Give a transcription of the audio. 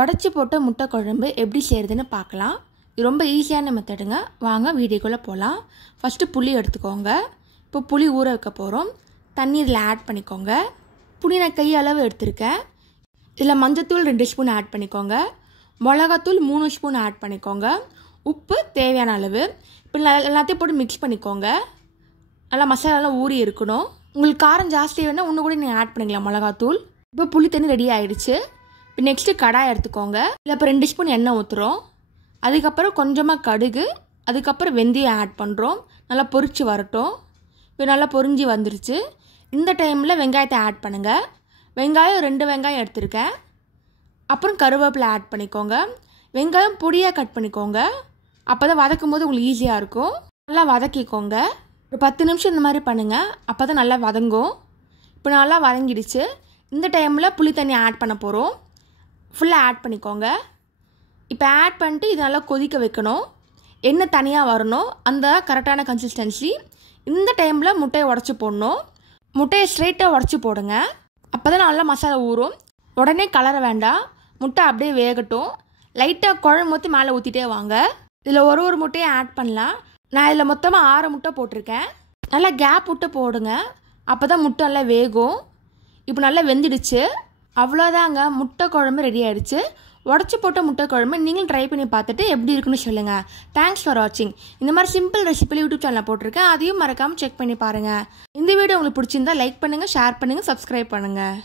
உடைச்சி போட்ட முட்டை குழம்பு எப்படி செய்கிறதுன்னு பார்க்கலாம். இது ரொம்ப ஈஸியான மெத்தடுங்க. வாங்க வீடியோக்குள்ளே போகலாம். ஃபஸ்ட்டு புளி எடுத்துக்கோங்க. இப்போ புளி ஊற வைக்க போகிறோம். தண்ணி இதில் ஆட் பண்ணிக்கோங்க. புளி நான் கை அளவு எடுத்திருக்கேன். இதில் மஞ்சத்தூள் 2 ஸ்பூன் ஆட் பண்ணிக்கோங்க. மிளகாத்தூள் 3 ஸ்பூன் ஆட் பண்ணிக்கோங்க. உப்பு தேவையான அளவு. இப்போ எல்லாத்தையும் போட்டு மிக்ஸ் பண்ணிக்கோங்க. நல்லா மசாலாலாம் ஊறி இருக்கணும். உங்களுக்கு காரம் ஜாஸ்தி வேணால் இன்னும் கூட நீங்கள் ஆட் பண்ணிக்கலாம் மிளகாத்தூள். இப்போ புளி தண்ணி ரெடி ஆகிடுச்சு. இப்போ நெக்ஸ்ட்டு கடாய் எடுத்துக்கோங்க. இல்லை இப்போ 2 ஸ்பூன் எண்ணெய் ஊற்றுறோம். அதுக்கப்புறம் கொஞ்சமாக கடுகு, அதுக்கப்புறம் வெந்தயம் ஆட் பண்ணுறோம். நல்லா பொரிச்சு வரட்டும். இப்போ நல்லா பொரிஞ்சு வந்துருச்சு. இந்த டைமில் வெங்காயத்தை ஆட் பண்ணுங்கள். வெங்காயம் 2 வெங்காயம் எடுத்திருக்கேன். அப்புறம் கருவேப்பிலை ஆட் பண்ணிக்கோங்க. வெங்காயம் பொடியாக கட் பண்ணிக்கோங்க. அப்போ தான் வதக்கும் போது உங்களுக்கு ஈஸியாக இருக்கும். நல்லா வதக்கிக்கோங்க. ஒரு 10 நிமிஷம் இந்த மாதிரி பண்ணுங்கள். அப்போ தான் நல்லா வதங்கும். இப்போ நல்லா வதங்கிடுச்சு. இந்த டைமில் புளி தண்ணி ஆட் பண்ண போகிறோம். ஃபுல்லாக ஆட் பண்ணிக்கோங்க. இப்போ ஆட் பண்ணிட்டு இது நல்லா கொதிக்க வைக்கணும். எண்ணெய் தனியாக வரணும். அந்த கரெக்டான கன்சிஸ்டன்சி. இந்த டைமில் முட்டையை உடச்சி போடணும். முட்டையை ஸ்ட்ரெயிட்டாக உடச்சி போடுங்க. அப்போ தான் நல்லா மசாலா ஊறும். உடனே கலர வேண்டாம். முட்டை அப்படியே வேகட்டும். லைட்டாக குழம்பு ஊற்றி மேலே ஊற்றிட்டே வாங்க. இதில் ஒரு முட்டையை ஆட் பண்ணலாம். நான் இதில் மொத்தமாக 6 முட்டை போட்டிருக்கேன். நல்லா கேப் விட்டு போடுங்க. அப்போ தான் முட்டை நல்லா வேகும். இப்போ நல்லா வெந்துடுச்சு. அவ்வளோதாங்க, முட்டை குழம்பு ரெடி ஆகிடுச்சு. உடச்சி போட்ட முட்டை குழம்பு நீங்களும் ட்ரை பண்ணி பார்த்துட்டு எப்படி இருக்குன்னு சொல்லுங்கள். தேங்க்ஸ் ஃபார் வாட்சிங். இந்த மாதிரி சிம்பிள் ரெசிபியில் யூடியூப் சேனலில் போட்டிருக்கேன். அதையும் மறக்காமல் செக் பண்ணி பாருங்கள். இந்த வீடியோ உங்களுக்கு பிடிச்சிருந்தா லைக் பண்ணுங்கள், ஷேர் பண்ணுங்கள், சப்ஸ்கிரைப் பண்ணுங்கள்.